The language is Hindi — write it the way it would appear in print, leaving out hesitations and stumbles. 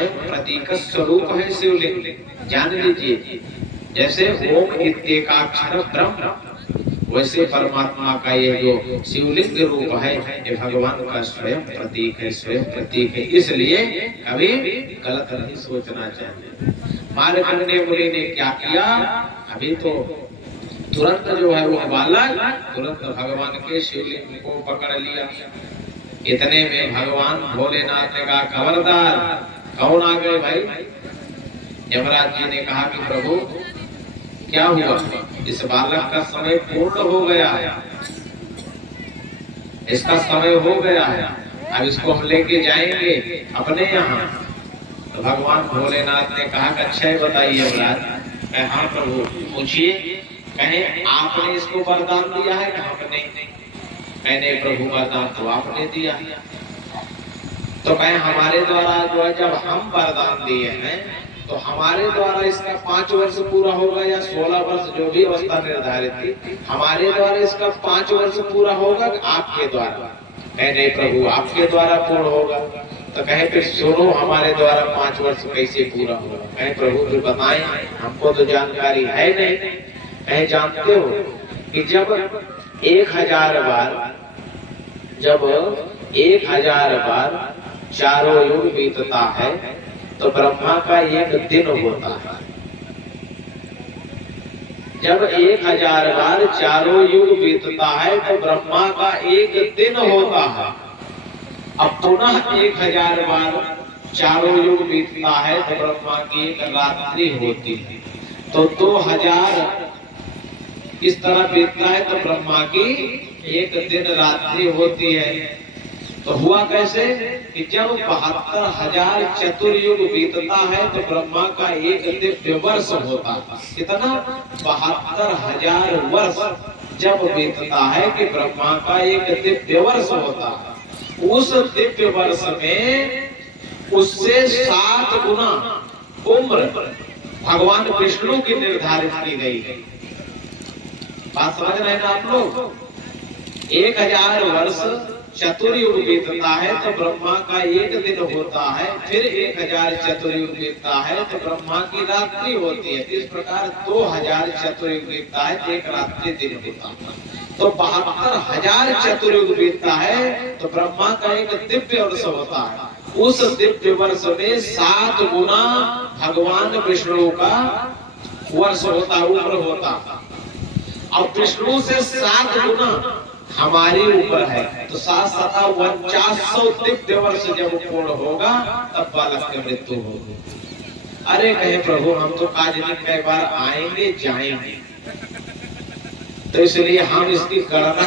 प्रतीक स्वरूप है शिवलिंग, जान लीजिए। जैसे ओम इत्येकाक्षर ब्रह्म, वैसे परमात्मा का ये जो शिवलिंग रूप है ये भगवान का स्वयं प्रतीक है, स्वयं प्रतीक है। इसलिए कभी गलत नहीं सोचना चाहिए। मार्कंडेय मुनि ने क्या किया, अभी तो तुरंत जो है वो बालक तुरंत भगवान के शिवलिंग को पकड़ लिया। इतने में भगवान भोलेनाथ ने कहा, खबरदार, कौन आ गए भाई? यमराज जी ने कहा कि प्रभु क्या हुआ, इस बालक का समय पूर्ण हो गया है, इसका समय हो गया है, अब इसको हम लेके जाएंगे अपने यहाँ। तो भगवान भोलेनाथ ने कहा कि अच्छा है बताइए यमराज। कहे हाँ प्रभु पूछिए। कहे आपने इसको वरदान दिया है कि हमने? मैंने प्रभु वरदान तो आपने दिया। तो कहे हमारे द्वारा जो है जब हम वरदान दिए हैं तो हमारे द्वारा इसका 5 वर्ष पूरा होगा या 16 वर्ष, जो भी अवस्था निर्धारित थी, हमारे द्वारा इसका 5 वर्ष पूरा होगा कि आपके द्वारा? कहे नहीं प्रभु आपके द्वारा पूर्ण होगा। तो कहे फिर सुनो, हमारे द्वारा 5 वर्ष कैसे पूरा होगा? कहे प्रभु फिर बताएं, हमको तो जानकारी है नहीं। कहे जानते हो कि जब 1000 बार चारों युग बीतता है तो ब्रह्मा का एक दिन होता है। जब 1000 बार चारों युग बीतता है तो ब्रह्मा का एक दिन होता है। अब पुनः 1000 बार चारों युग बीतता है तो ब्रह्मा की एक रात्रि होती है। तो 2000 इस तरह बीतता है तो ब्रह्मा की एक दिन रात्रि होती है। तो हुआ कैसे कि जब 72,000 चतुर्युग बीतता है तो ब्रह्मा का एक दिव्य वर्ष होता है। कितना? 72,000 वर्ष जब बीतता है कि ब्रह्मा का एक दिव्य वर्ष होता है। उस दिव्य वर्ष में उससे 7 गुना उम्र भगवान विष्णु की निर्धारित की गई है। बात समझ रहे हैं ना आप लोग? 1000 वर्ष चतुर्युग बीतता है तो ब्रह्मा का एक दिन होता है, फिर 1000 चतुर्युग बीतता है तो ब्रह्मा की रात्रि होती है। इस प्रकार 2000 चतुर्युग बीतता है तो एक रात्रि दिन होता है। तो 72,000 चतुर्युग बीतता है तो ब्रह्मा का एक दिव्य वर्ष होता है। उस दिव्य वर्ष में 7 गुना भगवान विष्णु का वर्ष होता, उम्र होता। और विष्णु से 7 गुना हमारी ऊपर है। तो 7,49,000 दिव्य वर्ष जब पूर्ण होगा तब बालक की मृत्यु होगी। अरे कहे प्रभु हम तो काजनी कई बार आएंगे जाएंगे, तो इसलिए हम इसकी गणना